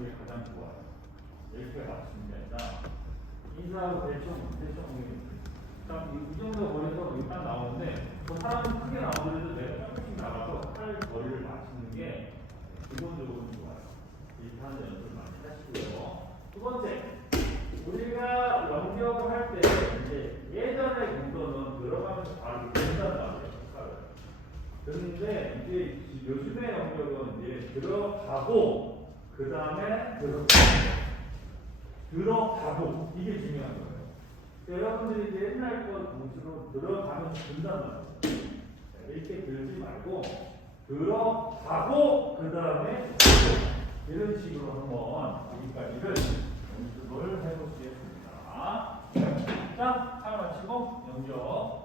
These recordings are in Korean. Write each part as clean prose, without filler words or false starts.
맞추는 게 가장 좋아요. 이렇게 맞추는 게 아니라 인사하고 대충 이 정도 거리에서 일단 나오는데 그 사람은 크게 나오더라도 내가 조금씩 나가서 팔 거리를 맞추는 게 기본적으로 좋아요. 이렇게 하는 연습을 많이 하시고요. 두 번째, 우리가 연기업을 할 때 이제 예전의 공도는 들어가면서 바로 된단 말이에요. 그런데 이제 요즘의 연기업은 이제 들어가고 그 다음에 들어가고 이게 중요한 거예요. 여러분들이 이제 옛날 거 공식으로 들어가면서 든단 말이에요. 이렇게 들지 말고 들어가고 그 다음에 이런 식으로 한번 여기까지를 연습을 해보시겠습니다. 자, 잘 마치고 연결.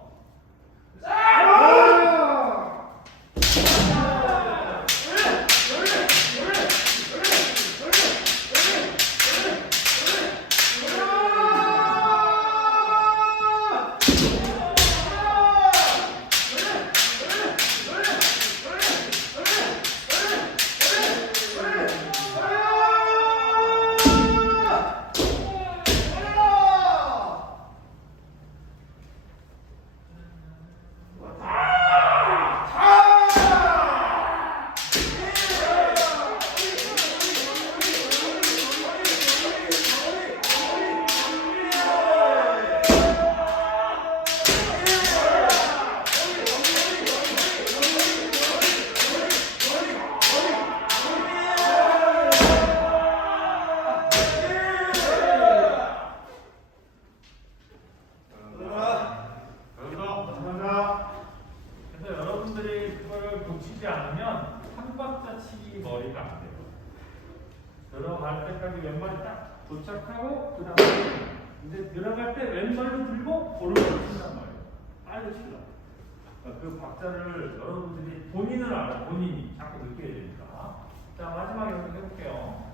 않으면 한 박자 치기 머리가 안 돼요. 들어갈 때까지 왼발이 딱 도착하고 그 다음에 이제 들어갈 때 왼발을 들고 오른발을 친단 말이에요. 빨리 치려. 그 박자를 여러분들이 본인을 알아. 본인이 자꾸 느껴야 되니까. 자, 마지막에 한번 해볼게요.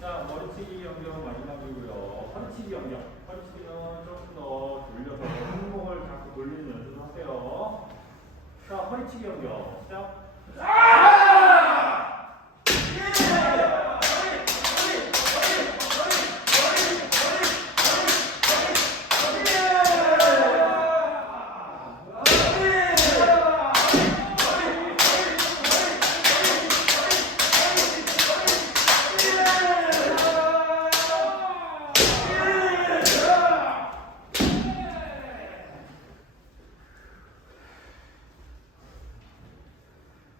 자, 머리치기 연결 마지막이고요. 허리치기 연결. 허리치기는 조금 더 돌려서 손목을 자꾸 돌리는 연습을 하세요. 자, 허리치기 연결. 시작.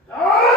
아!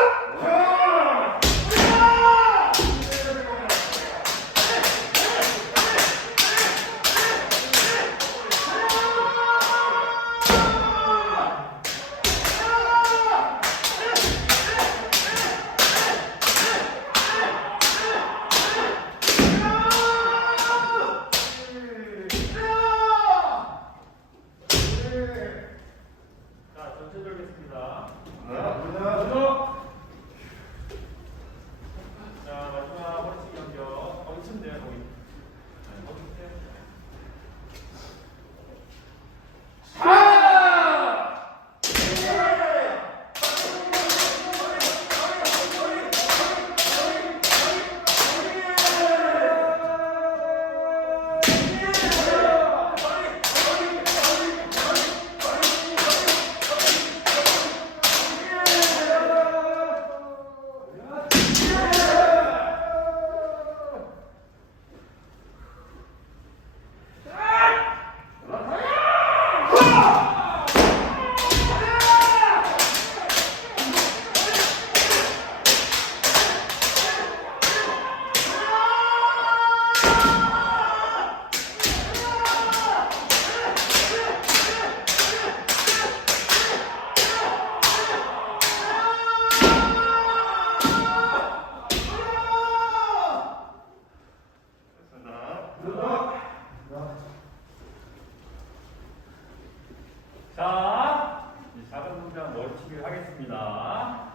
자, 이제 작은 동작 머리치기를 하겠습니다.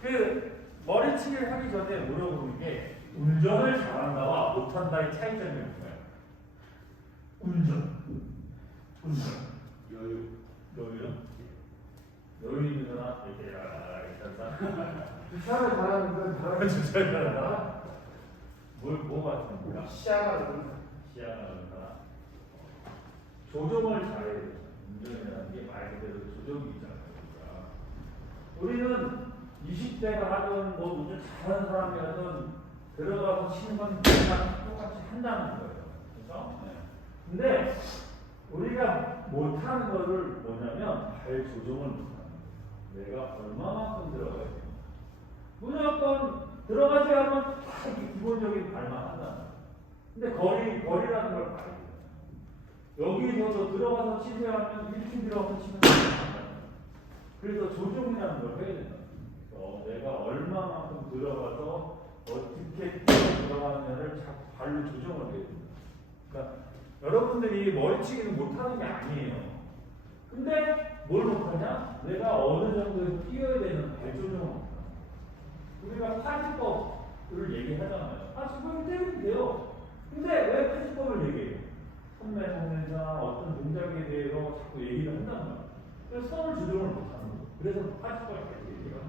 그 머리치기를 하기 전에 물어보는 게 운전을 잘한다와 못한다의 차이점이 뭔가요? 운전. 여유요? 여유 있는 사람 이렇게 주차를 잘하는 건 잘하는 주차를 잘한다. 뭐가 좋습니까? 시야가 넓은 시야가 넓은 사람. 조종을 잘해야 돼요. 운전이라는 게 말 그대로 조종이 있잖아요. 그러니까 우리는 20대가 하든 뭐 운전 잘하는 사람이라든 들어가서 치는 건 똑같이 한다는 거예요. 그렇죠? 네. 근데 우리가 못하는 거를 뭐냐면 발 조종을 못하는 거예요. 내가 얼마만큼 들어가야 돼요. 무조건 들어가지 않으면 다 기본적인 발만 한다는 거예요. 근데 거리라는 걸 봐야 돼요. 여기서도 들어가서 치세요 하면 이렇게 들어가서 치면 된다. 그래서 조종이라는 걸 해야 된다. 내가 얼마만큼 들어가서 어떻게 들어가느냐를 자꾸 발로 조정을 해야 된다. 그러니까 여러분들이 머리치기는 못하는 게 아니에요. 근데 뭘 못하냐? 내가 어느 정도에서 뛰어야 되는 발 조정을 못한다. 우리가 파지법을 얘기하잖아요. 파지법을 때리면 돼요. 근데 왜 파지법을 얘기해요? 선매, 동네나 어떤 동작에 대해서 자꾸 얘기를 한단 말이에요. 그래서 손을 조정을 못하는 거예요. 그래서 파지법을 얘기를 하는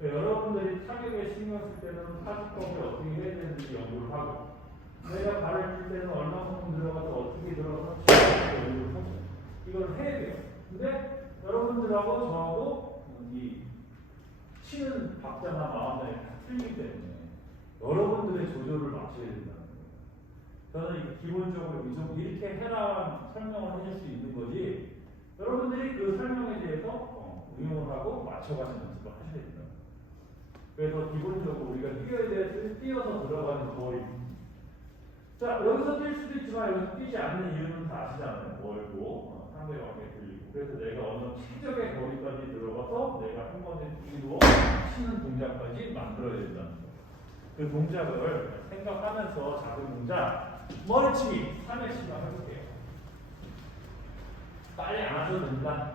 거예요. 여러분들이 타격에 신경 쓸 때는 파지법을 어떻게 해야 되는지 연구를 하고, 내가 발을 칠 때는 얼마만큼 들어가서 어떻게 들어가서 연구를 하고, 이걸 해야 돼요. 근데 여러분들하고 저하고 이 치는 박자나 마음이 다 틀리기 때문에 여러분들의 조절을 맞춰야 된다는 거예요. 저는 기본적으로 이렇게 해라 설명을 해줄 수 있는 거지, 여러분들이 그 설명에 대해서 응용을 하고 맞춰가는 연습을 하셔야 된다. 그래서 기본적으로 우리가 뛰어야 돼, 뛰어서 들어가는 거리. 자, 여기서 뛸 수도 있지만 여기서 뛰지 않는 이유는 다 아시잖아요. 멀고 상대방에게 들리고. 그래서 내가 어느 최적의 거리까지 들어가서 내가 한 번에 뛰고 치는 동작까지 만들어야 된다는 거예요. 그 동작을 생각하면서 작은 동작 머리치기 3회씩만 해볼게요. 빨리 안 하셔도 됩니다.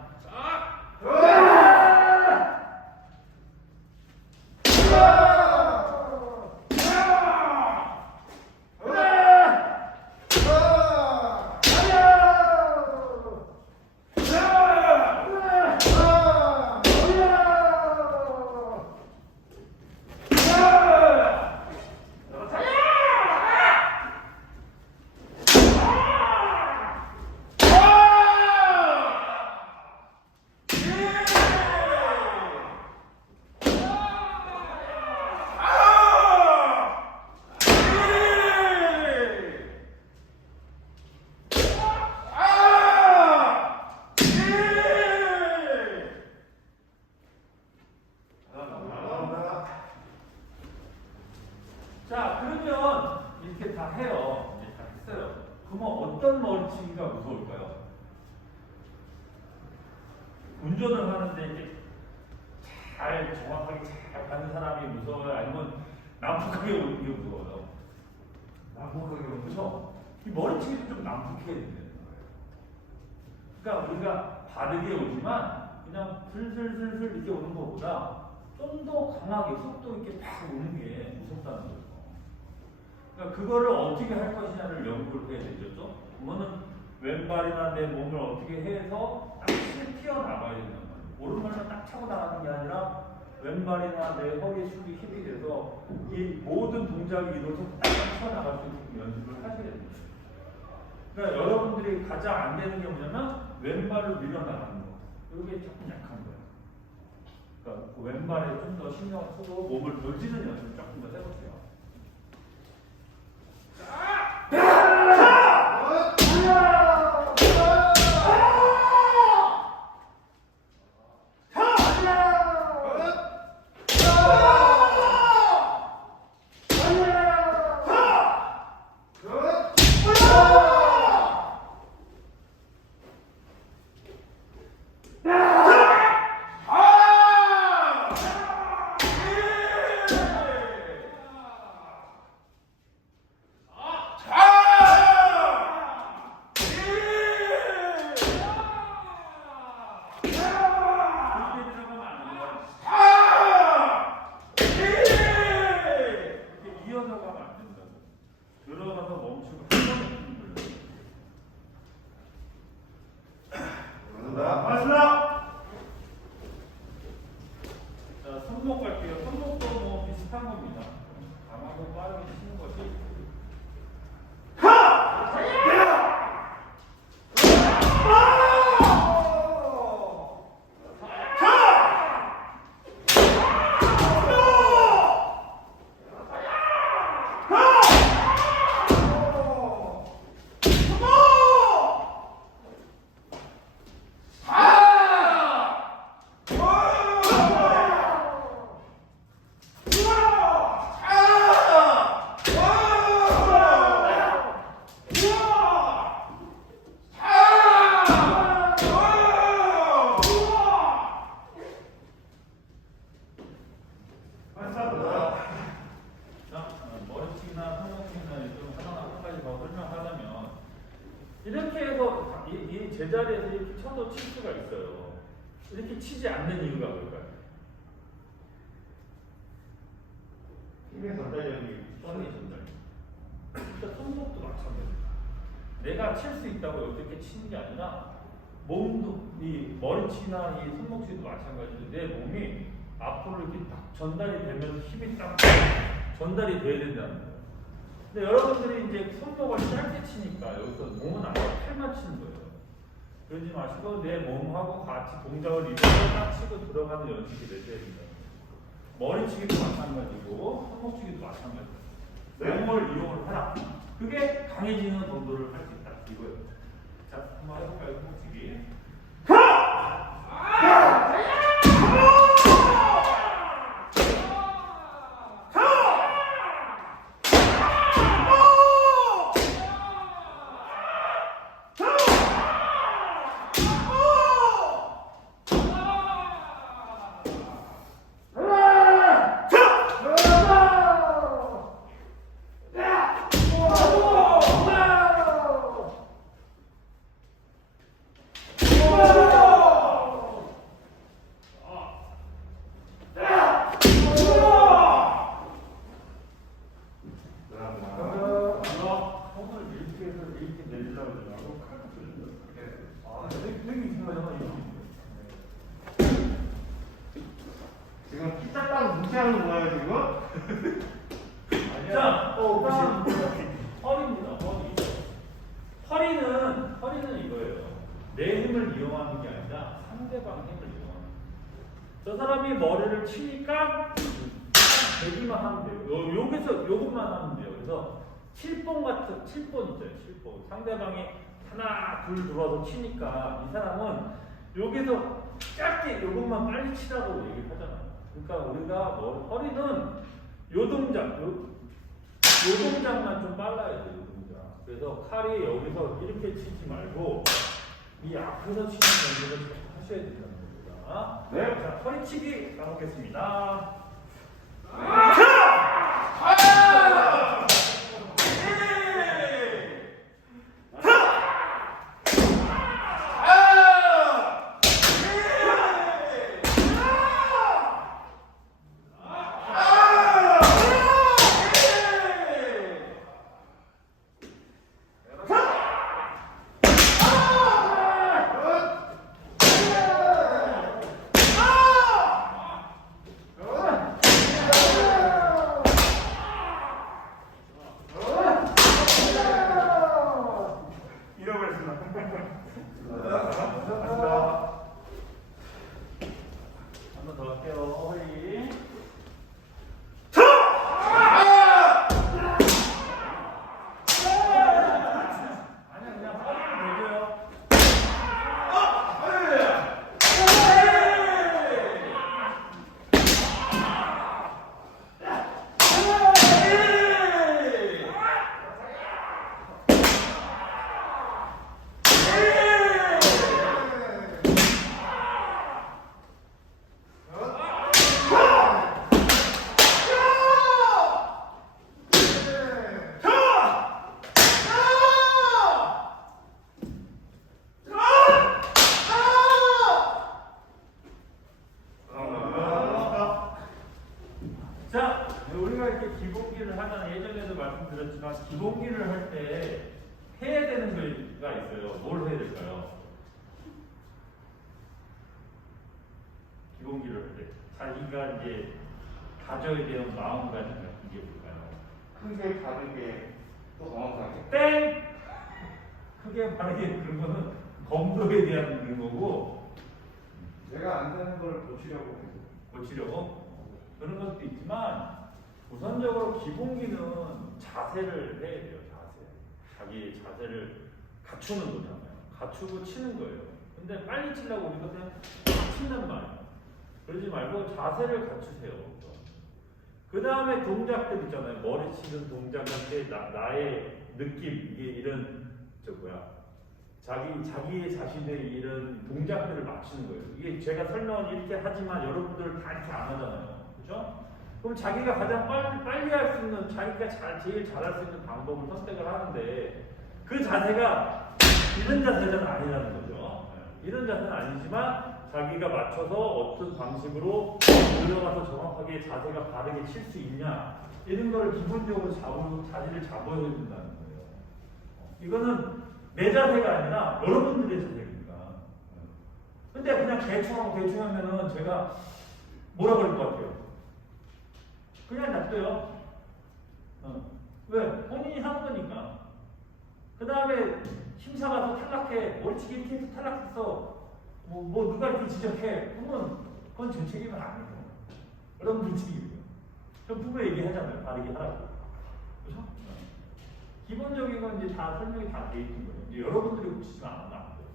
자, 그러면 이렇게 다 해요. 이제 다 했어요. 그러면 어떤 머리치기가 무서울까요? 운전을 하는데 이렇게 잘 정확하게 잘 가는 사람이 무서워요? 아니면 난폭하게 오는 게 무서워요? 난폭하게 오는 거죠? 이 머리치기도 좀 난폭해야 된다는 거예요. 그러니까 우리가 바르게 오지만 그냥 슬슬슬슬 이렇게 오는 것보다 좀 더 강하게 속도 있게 팍 오는 게 무섭다는 거예요. 그러니까 그거를 어떻게 할 것이냐를 연구를 해야 되죠. 그거는 왼발이나 내 몸을 어떻게 해서 딱 튀어나가야 된단 말이에요. 오른발만 딱 차고 나가는 게 아니라 왼발이나 내 허리 숙이 힘이 돼서 이 모든 동작이 이루어서 딱 튀어나갈 수 있는 연습을 하셔야 됩니다. 그러니까 여러분들이 가장 안 되는 게 뭐냐면 왼발로 밀어나가는 거. 이게 조금 약한 거예요. 그러니까 그 왼발에 좀 더 신경을 쓰고 몸을 돌리는 연습을 조금 더 해보세요. 비슷한 겁니다. 강하고 빠르게 치는 것이. 이렇게 해서 이 제자리에서 이렇게 쳐도 칠 수가 있어요. 이렇게 치지 않는 이유가 뭘까요? 힘의 전달력이 힘의 전달. 진짜 손목도 마찬가지입니다. 내가 칠 수 있다고 이렇게 치는 게 아니라 몸도 이 머리치나 이 손목치도 마찬가지로 내 몸이 앞으로 이렇게 딱 전달이 되면서 힘이 딱 전달이 돼야 된다는 거예요. 근데 여러분들이 이제 손목을 짧게 치니까 여기서 몸은 안 하고 팔만 치는 거예요. 그러지 마시고 내 몸하고 같이 동작을 이루어서 딱 치고 들어가는 연습이 되셔야 된다. 머리치기도 마찬가지고 손목치기도 마찬가지고 몸을 이용을 하라. 그게 강해지는 정도를 할 수 있다. 이거예요. 자, 한번 해볼까요? 손목치기. 지금 키 작다고 무시하는 거예요 지금? 자, 허리입니다. 허리는 이거예요. 내 힘을 이용하는 게 아니라 상대방 힘을 이용하는 거예요. 저 사람이 머리를 치니까 대기만 하면 돼요. 여기서 요것만 하면 돼요. 그래서 7번 있잖아요. 7번. 상대방이 하나, 둘 들어와서 치니까 이 사람은 여기서 짧게 요것만 빨리 치라고 얘기를 하잖아요. 그러니까 우리가 허리는 요 동작만 좀 빨라야 돼요. 요 동작. 그래서 칼이 여기서 이렇게 치지 말고 이 앞에서 치는 연습을 하셔야 된다는 겁니다. 네. 자, 허리치기 가보겠습니다. 자, 우리가 이렇게 기본기를 하잖아요. 예전에도 말씀드렸지만 기본기를 할 때 해야 되는 거가 있어요. 뭘 해야 될까요? 기본기를 할 때 자기가 이제 가져야 되는 마음가짐 이게 뭘까요? 크게 바르게 또 정확하게. 땡! 크게 바르게 그런 거는 검도에 대한 그런 거고 내가 안 되는 걸 고치려고 계속. 고치려고 그런 것도 있지만 우선적으로 기본기는 자세를 해야 돼요. 자기 자세를 갖추는 거잖아요. 갖추고 치는 거예요. 근데 빨리 치려고 우리가 그냥 친단 말이에요. 그러지 말고 자세를 갖추세요. 그 다음에 동작들 있잖아요. 머리 치는 동작할 때 나의 느낌 이게 이런 자기의 자신의 이런 동작들을 맞추는 거예요. 이게 제가 설명을 이렇게 하지만 여러분들 다 이렇게 안 하잖아요. 그렇죠? 그럼 자기가 가장 빨리 할 수 있는 자기가 제일 잘할 수 있는 방법을 선택을 하는데 그 자세가 이런 자세는 아니라는 거죠. 이런 자세는 아니지만 자기가 맞춰서 어떤 방식으로 들어가서 정확하게 자세가 바르게 칠 수 있냐 이런 걸 기본적으로 자세를 잡아야 된다는 거예요. 이거는 내 자세가 아니라 여러분들의 자세입니다. 근데 그냥 대충 하면은 제가 뭐라 그럴 것 같아요? 그냥 놔둬요. 왜? 본인이 하는 거니까. 그 다음에 심사 가서 탈락해. 머리치기 이렇게 해서 탈락해서 뭐 누가 이렇게 지적해. 그건 제 책임은 아니에요. 여러분들 책임이에요. 전 부부 얘기하잖아요. 바르게 하라고. 그렇죠? 기본적인 건 이제 다 설명이 다 돼 있는 거예요. 이제 여러분들이 고치지만 않으면 안 돼요.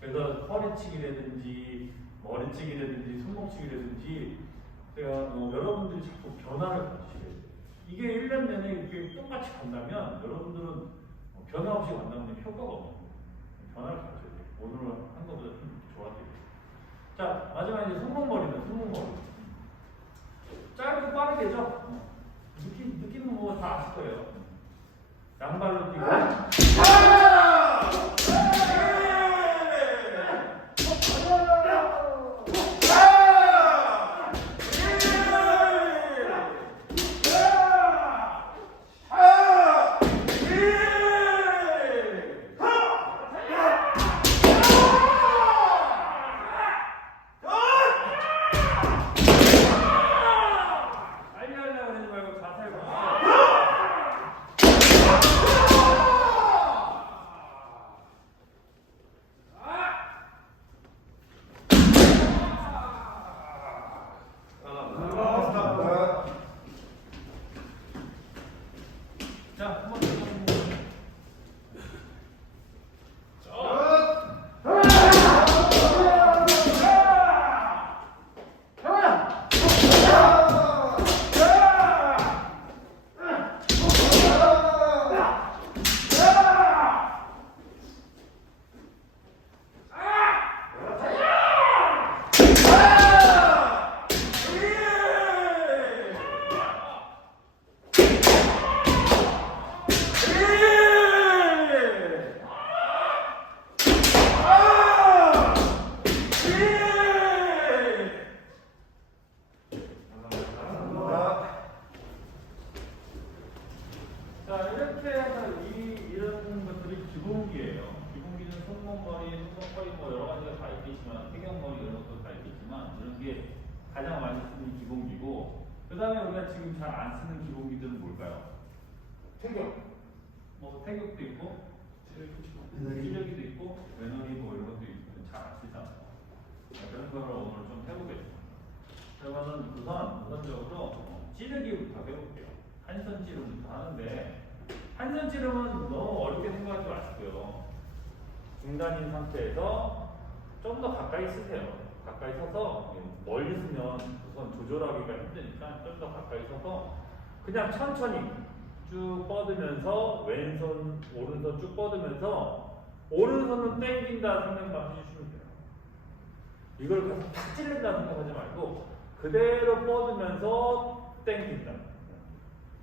그래서 허리치기라든지 머리치기라든지 손목치기라든지 제가 여러분들이 자꾸 변화를 가지셔야 돼요. 이게 1년 내내 이렇게 똑같이 간다면 여러분들은 변화 없이 간다면 효과가 없는 거예요. 변화를 가져야 돼요. 오늘 한 것보다 좀 좋아져요. 자, 마지막에 이제 손목머리는 손목머리. 짧고 빠르게죠? 느낌은 뭐 다 아실 거예요. 양발로 뛰고. 가장 많이 쓰는 기본기고, 그 다음에 우리가 지금 잘 안 쓰는 기본기들은 뭘까요? 태격. 뭐 태격도 있고, 시력이도 있고, 외너리 뭐 이런 것도 있고 잘 안 쓰잖아요. 그런 거를 오늘 좀 해보겠습니다. 그러면은 우선적으로 찌르기부터 해볼게요. 한선 찌르기부터 하는데, 한선 찌르면 너무 어렵게 생각하지 마시고요. 중단인 상태에서 좀 더 가까이 쓰세요. 가까이 서서 멀리 쓰면 우선 조절하기가 힘드니까 좀 더 가까이 서서 그냥 천천히 쭉 뻗으면서 왼손 오른손 쭉 뻗으면서 오른손은 땡긴다 생각만 해주시면 돼요. 이걸 가서 탁 찔린다 생각하지 말고 그대로 뻗으면서 땡긴다.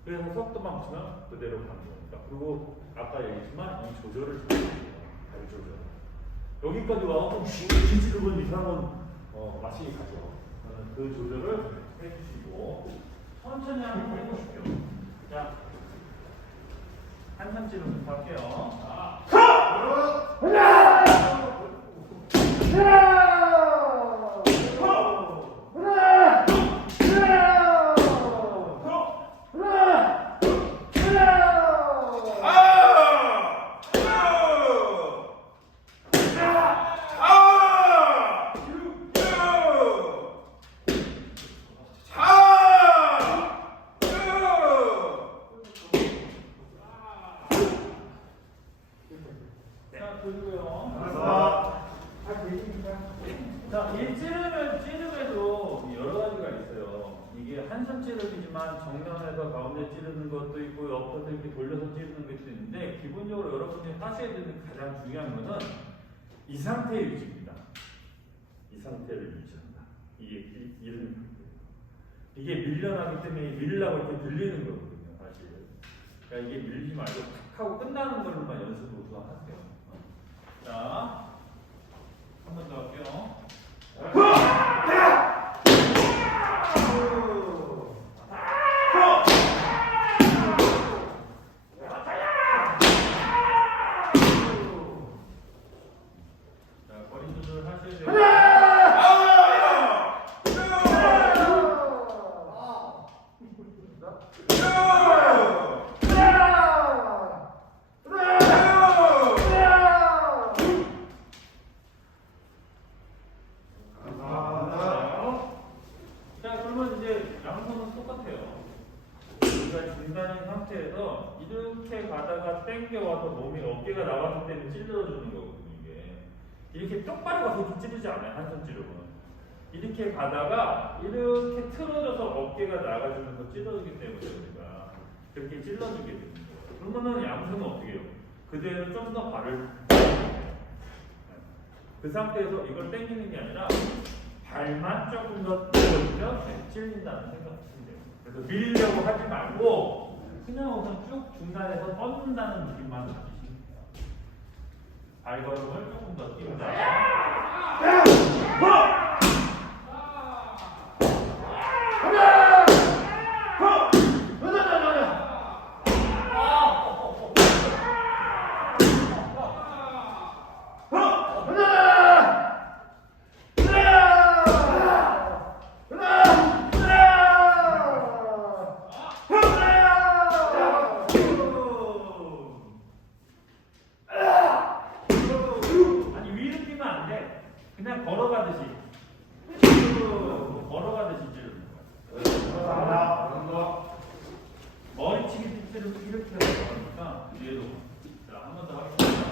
그래서 속도만 붙이면 그대로 가는 거니까. 그리고 아까 얘기했지만 이 조절을 잘 해야 돼요. 발 조절. 여기까지 와서 뒤지르면 이상한 맛이 가죠. 그 조절을 해주시고 천천히 한번 해보십시오. 자, 한참 찌르면 갈게요. 자, 자, 이 찌름에도 여러 가지가 있어요. 이게 한선 찌름이지만 정면에서 가운데 찌르는 것도 있고 옆에서 이렇게 돌려서 찌르는 것도 있는데 기본적으로 여러분이 하셔야 되는 가장 중요한 것은 이 상태의 유지입니다. 이 상태를 유지한다. 이런 상태. 이게 밀려나기 때문에 밀려고 이렇게 들리는 거거든요, 사실. 그러니까 이게 밀리지 말고 탁 하고 끝나는 걸로만 연습을 우선 하세요. 자, 한 번 더 할게요. 자, 거리 조절 하셔야 돼요. 자, 그러면 이제 양손은 똑같아요. 우리가 중단인 상태에서 이렇게 가다가 당겨와서 몸이 어깨가 나왔을 때는 찔러주는 거거든요. 이게 이렇게 똑바로 가서 이렇게 찌르지 않아요. 한손 찌르면 이렇게 가다가 이렇게 틀어져서 어깨가 나가주면서 찔러주기 때문에 우리가 그렇게 찔러주게 됩니다. 그러면은 양손은 어떻게 해요? 그대로 좀 더 발을 그 상태에서 이걸 당기는 게 아니라 발만 조금 더 찔러주면 찔린다는 생각하시면 돼요. 그래서 밀려고 하지 말고 그냥 우선 쭉 중간에서 뻗는다는 느낌만 가지시면 돼요. 발걸음을 조금 더 띄운다. 아니 위로 뛰면 안 돼. 그냥 걸어가듯이 걸어가듯이 찌르는 거야. 머리치기 찌르면 이렇게 하니까 얘도 자, 한 번 더 하겠습니다.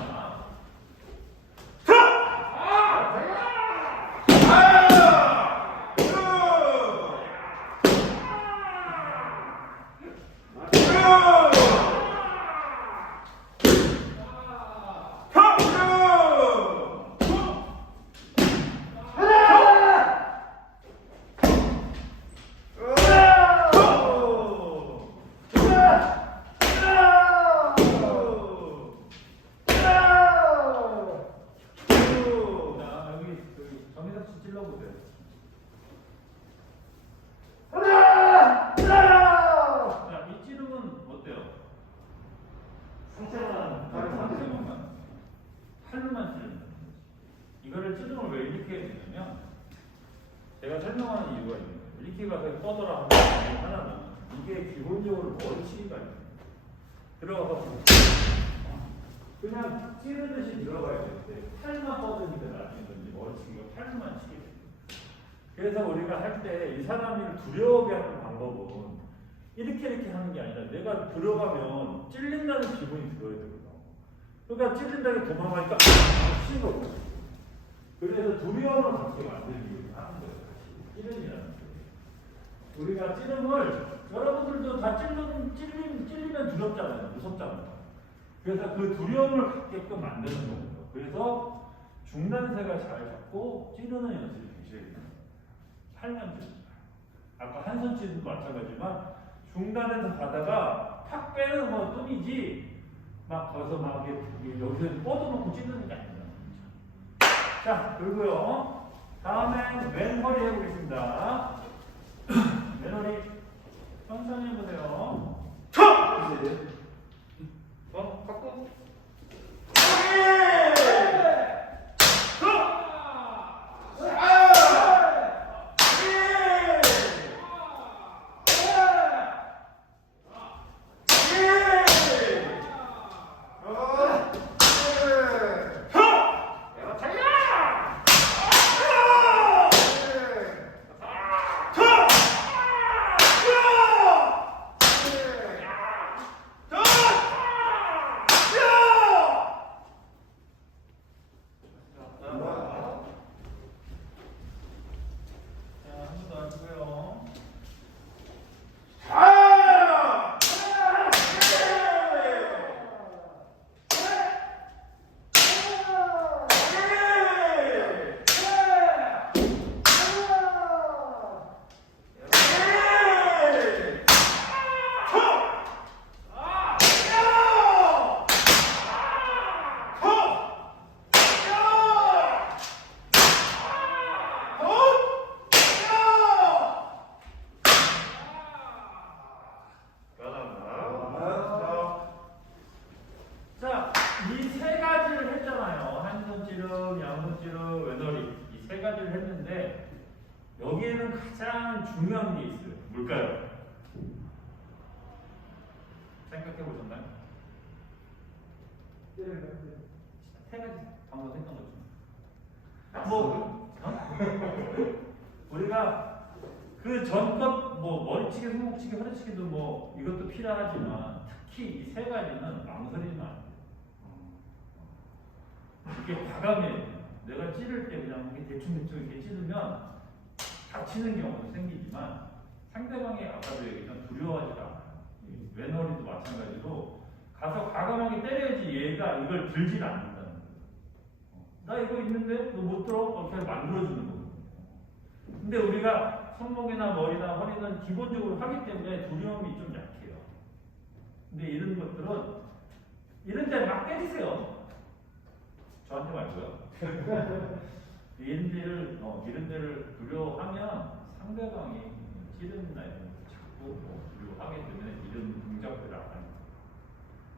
자, 여기 정혜석 씨 찔러보세요. 자, 이 찌름은 어때요? 상체만 상체만 팔로만 찌르는 거예요. 이거를 찌름을 왜 이렇게 해야 되냐면 제가 설명하는 이유가 있는 거예요. 이렇게 가서 뻗어라 하는 게 하나는 이게 기본적으로 머리치기가 있어요. 들어가서 그냥 찌르듯이 들어가야 되는데 팔만 뻗으니까 나중에 이제 머리치기가 팔로만 치게 돼요. 그래서 우리가 할 때 이 사람을 두려워하게 하는 방법은 이렇게 하는 게 아니라 내가 들어가면 찔린다는 기분이 들어야 되거든요. 그러니까 찔린다고 도망가니까 치는 거거든요. 그래서 두려움을 갖게 만들기 하는 거예요. 찌른이라는 게. 우리가 찌름을 여러분들도 다 찔리면 두렵잖아요. 무섭잖아요. 그래서 그 두려움을 갖게끔 만드는 거예요. 그래서 중단세가 잘 잡고 찌르는 연습이 되셔야 돼요. 팔만 찌르지 말고. 아까 한손 찌르는 거 마찬가지지만 중단에서 가다가 탁 빼는 건 뿐이지 막 거기서 막 여기서 뻗어놓고 찌르는 게 아닙니다. 자, 그리고요. 다음엔 왼허리 해보겠습니다. 왼허리 천천히 해보세요. 갖고. 여기에는 가장 중요한 게 있어요. 뭘까요? 생각해 보셨나요? 세 가지 방금 했던 거죠. 뭐 우리가 그 전껏 뭐 머리치기, 손목치기, 허리치기도 뭐 이것도 필요하지만 특히 이 세 가지는 망설이면 안 돼요. 이게 과감해. 내가 찌를 때 그냥 대충 이렇게 찌르면 다치는 경우도 생기지만 상대방이 아까도 얘기했지만 두려워하지가 않아요. 외놀이도 마찬가지로 가서 과감하게 때려야지 얘가 이걸 들질 않는다는 거예요. 나 이거 있는데 너 못 들어? 이렇게 만들어주는 거거든요. 근데 우리가 손목이나 머리나 허리는 기본적으로 하기 때문에 두려움이 좀 약해요. 근데 이런 것들은 이런 데 막 때리세요. 저한테 말고요. 이런 데를 두려워하면 상대방이 찌른다 이런 거 자꾸 두려워하게 되면 이런 동작들을 안 합니다.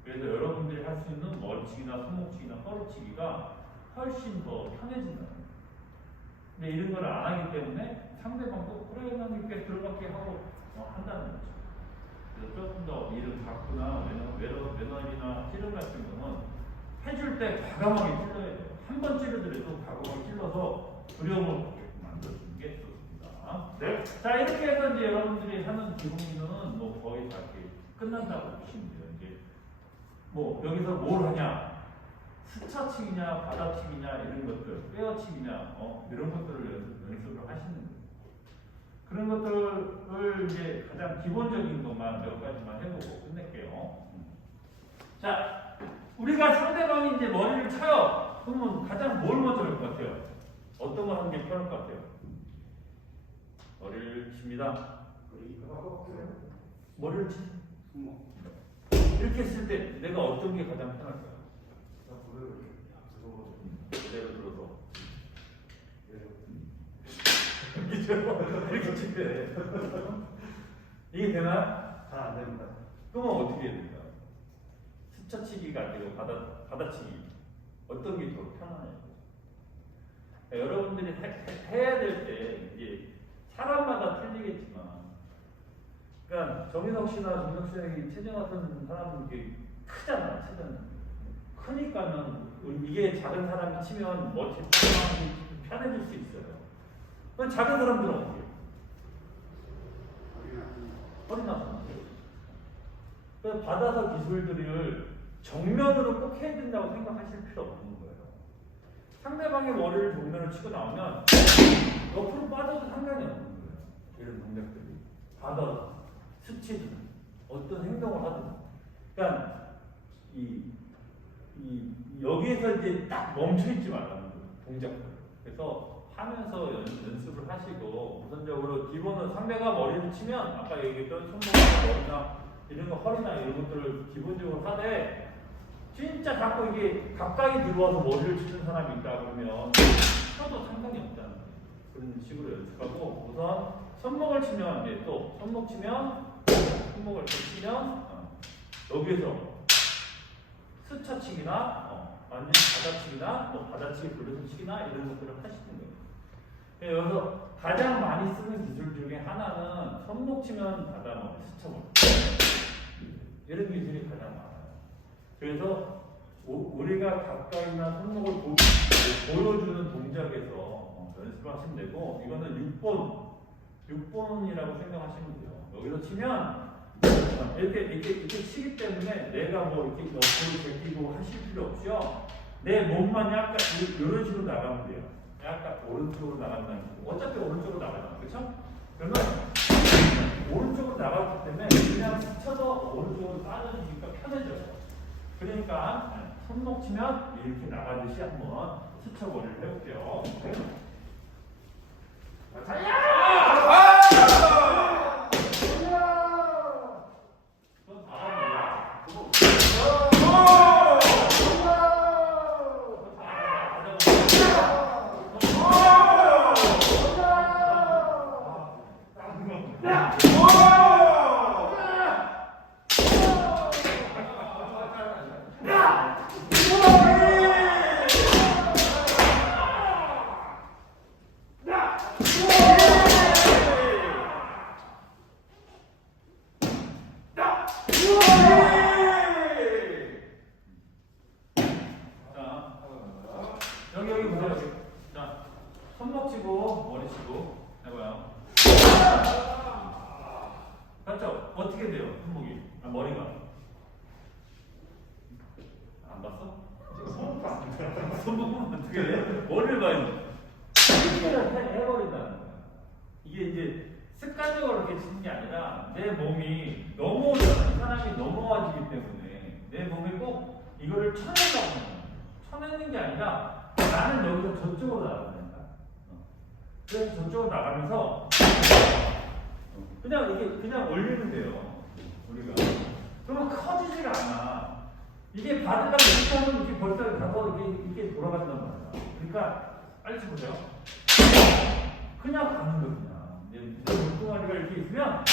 그래서 여러분들이 할 수 있는 머리치기나 손목치기나 허리치기가 훨씬 더 편해진다는 거예요. 근데 이런 걸 안 하기 때문에 상대방도 그래 난 이렇게 들어밖에 하고 한다는 거죠. 그래서 조금 더 이런 각구나 외널이나 찌름 같은 거는 해줄 때 과감하게 찔러야 돼요. 한 번 찌르더라도 과감하게 찔러서 두려움을 만들어주는 게 좋습니다. 네. 자, 이렇게 해서 이제 여러분들이 하는 기본기능은 뭐 거의 다 이렇게 끝난다고 보시면 돼요. 이제 뭐 여기서 뭘 하냐, 스쳐치기냐, 받아치기냐 이런 것들, 빼어치기냐, 이런 것들을 연습을 하시는 거예요. 그런 것들을 이제 가장 기본적인 것만 몇 가지만 해보고 끝낼게요. 자, 우리가 상대방이 이제 머리를 쳐요. 그러면 가장 뭘 먼저 할 것 같아요? 어떤 걸 하는 게 편할 것 같아요? 머리를 칩니다. 머리를 치. 이렇게 했을 때 내가 어떤 게 가장 편할까요? 그대로 들어서. 이렇게 치대. 이게 되나? 잘 안 됩니다. 그러면 어떻게 해야 될까요? 스쳐치기가 아니고 받아치기. 어떤 게 더 편하냐고. 그러니까 여러분들이 해야 될 때 이제 사람마다 틀리겠지만, 그러니까 정인석 씨나 정석 씨나 체중 같은 사람은 이게 크잖아, 체중은. 크니까는 이게 작은 사람이 치면 멋지 편해질 수 있어요. 그럼 작은 사람들은 어떻게 해요? 허리 나서. 그래서 받아서 기술들을 정면으로 꼭 해야 된다고 생각하실 필요 없는 거예요. 상대방의 머리를 정면으로 치고 나오면 옆으로 빠져도 상관이 없는 거예요. 이런 동작들이. 받아서 스치든 어떤 행동을 하든. 그러니까 여기에서 이제 딱 멈춰있지 말라는 거예요. 동작들. 그래서 하면서 연습을 하시고 우선적으로 기본은 상대가 머리를 치면 아까 얘기했던 손목이나 머리나 이런 거 허리나 이런 것들을 기본적으로 하되 진짜 자꾸 이게 가까이 들어와서 머리를 치는 사람이 있다 그러면 쳐도 상관이 없다는 거예요. 그런 식으로 연습하고 우선 손목을 치면 이제 또 손목 치면 손목을 이렇게 치면 여기에서 스쳐치기나 완전 받아치기나 또 받아치기 돌려서 치기나 이런 것들을 하시는 거예요. 여기서 가장 많이 쓰는 기술 중에 하나는 손목 치면 받아먹기 스쳐먹기 이런 기술이 가장 많아요. 그래서 우리가 가까이나 손목을 보여주는 동작에서 연습을 하시면 되고 이거는 6번이라고 생각하시면 돼요. 여기서 치면 이렇게 치기 때문에 내가 뭐 이렇게 옆으로 제끼고 하실 필요 없이요. 내 몸만 약간 이런 식으로 나가면 돼요. 약간 오른쪽으로 나간다는 거. 어차피 오른쪽으로 나가잖아. 그렇죠? 그러면 오른쪽으로 나갔기 때문에 그냥 스쳐서 오른쪽으로 빠져주니까 편해져요. 그러니까 손목 치면 이렇게 나가듯이 한번 스쳐버리를 해볼게요. 손목 치고 머리 치고 해봐요. 맞죠? 어떻게 돼요? 손목이? 아, 머리가? 안 봤어? 손도 안 돼. 손목은 어떻게 돼? 머리를 봐요. 이렇게 해버린다는 거야. 이게 이제 습관적으로 이렇게 치는 게 아니라 내 몸이 넘어오잖아. 이 사람이 넘어와지기 때문에 내 몸이 꼭 이거를 쳐내려고 하는 거야. 쳐내는 게 아니라 나는 여기서 저쪽으로 나간다니까. 그래서 저쪽으로 나가면서 그냥 이게 그냥 올리면 돼요. 우리가. 그러면 커지지가 않아. 이게 받으려고 이렇게 하면 이게 벌써 가서 이게 돌아간단 말이야. 그러니까 빨리 쳐보세요. 그냥 가는 거 그냥. 내 물동아리가 이렇게 있으면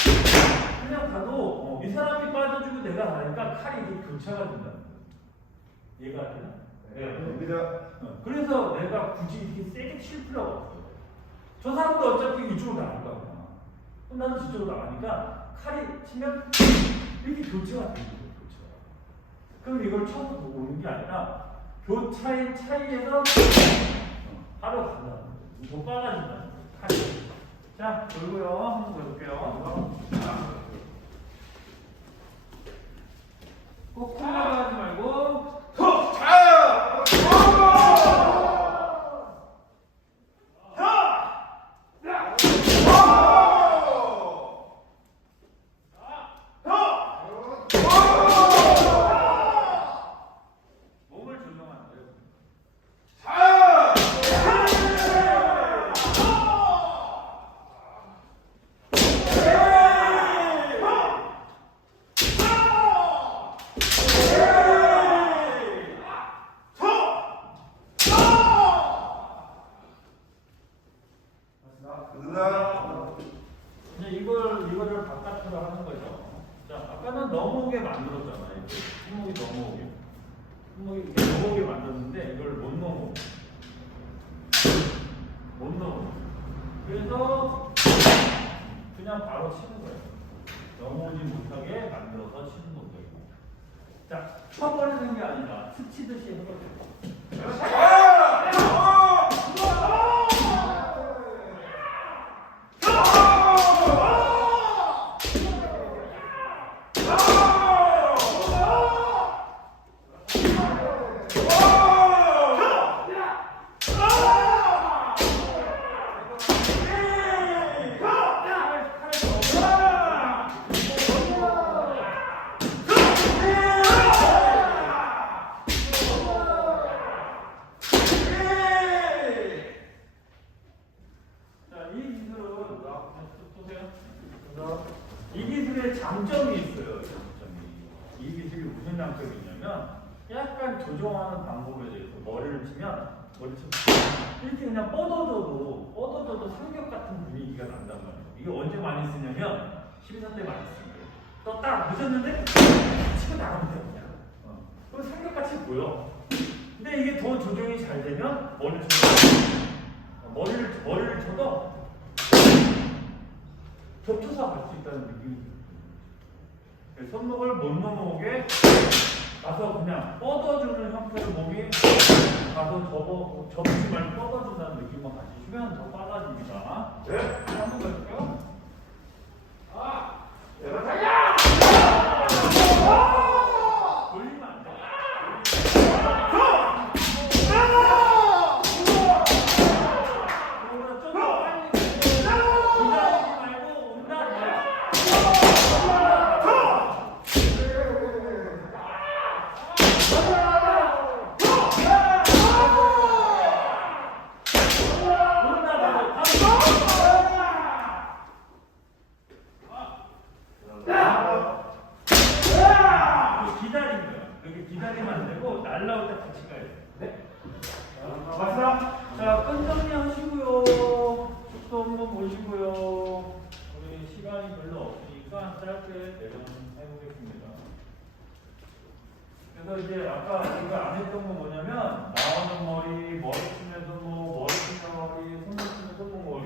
그냥 가도 이 사람이 빠져주고 내가 가니까 칼이 이렇게 교차가 된다는 거야. 이해가 안 되나? 네. 됩니다. 그래서 내가 굳이 이렇게 세게 칠 필요가 없어. 저 사람도 어차피 이쪽으로 나갈 거야. 그럼 나도 저쪽으로 나가니까 칼이 치면 이렇게 교체가 되는 거예요. 교체가. 그럼 이걸 쳐서 오는 게 아니라 교차의 차이에서 바로 간다는 거예요. 더 빨라진다는 거예요. 칼이. 자, 돌고요. 한번 더 볼게요. 꼭 콜라로 하지 말고 몸을 조정하는 거예요. 이제 이거를 바깥으로 하는 거죠. 자, 아까는 넘어오게 만들었잖아요. 이렇게. 손목이 넘어오게. 손목이 이렇게 넘어오게 만들었는데 이걸 못 넘어. 못 넘어. 그래서 그냥 바로 치는 거예요. 넘어오지 못하게 만들어서 치는 거예요. 자, 쳐버리는 게 아니라 스치듯이 해버려요. 이 기술의 장점이 있어요. 장점이. 이 기술이 무슨 장점이 있냐면 약간 조정하는 방법에 대해서 머리를 치면 이렇게 그냥 뻗어줘도 삼겹 같은 분위기가 난단 말이에요. 이게 언제 많이 쓰냐면 12사 때 많이 쓰는 거예요. 또 딱 늦었는데 치고 나가면 돼요. 그냥. 그럼 삼겹같이 보여. 근데 이게 더 조정이 잘 되면 머리를 쳐도 겹쳐서 갈 수 있다는 느낌이 들어요. 손목을 못 넘어오게 가서 그냥 뻗어주는 형태로 몸이 가서 접지 말고 뻗어준다는 느낌만 가지시면 더 빨라집니다. 네. 한번 더 해볼까요? 내가 달려! 돌리면 안 돼. 그거보다 좀더 빨리 기다리지 말고 온다. 기다린 거야. 여기 기다리면 안 되고 날라올 때 같이 가야 돼. 네? 맞다. 자, 끈정리 하시고요. 속도 한번 보시고요. 우리 시간이 별로 없으니까 짧게 내려해보겠습니다. 그래서 이제 아까 우리가 안 했던 건 뭐냐면 나오는 머리 치면 손목, 머리 치면 머리, 손목 치면 손목 머리.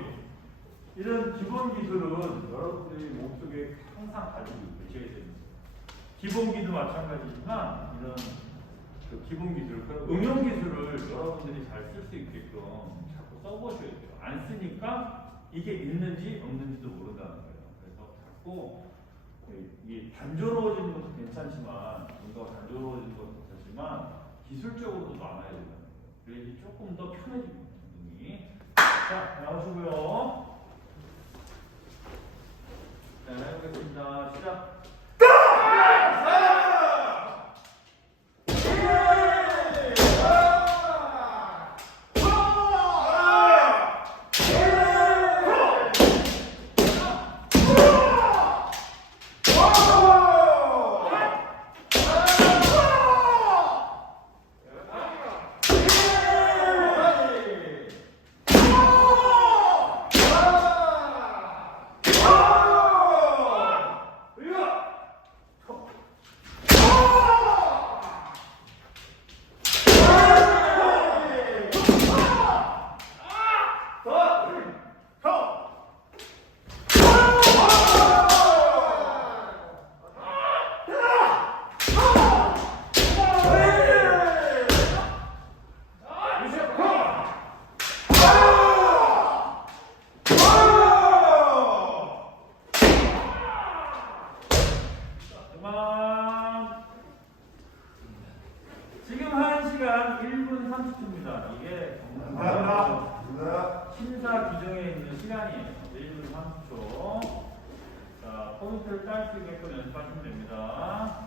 이런 기본 기술은 여러분들이 몸속에 항상 가지고 계셔야 됩니다. 기본기도 마찬가지지만 이런 그 기본 기술, 응용 기술을 여러분들이 잘 쓸 수 있게끔 자꾸 써보셔야 돼요. 안 쓰니까 이게 있는지 없는지도 모른다는 거예요. 그래서 자꾸 이게 단조로워지는 것도 괜찮지만 뭔가 단조로워지는 것도 괜찮지만 기술적으로도 많아야 된다는 거예요. 그래야지 조금 더 편해집니다. 기분이. 자, 나오시고요. 자, 해보겠습니다. 시작. 그만. 지금 1시간 1분 30초입니다. 이게 정말 심사 규정에 있는 시간이에요. 1분 30초. 자, 포인트를 딸 수 있게끔 연습하시면 됩니다.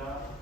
감사합니다.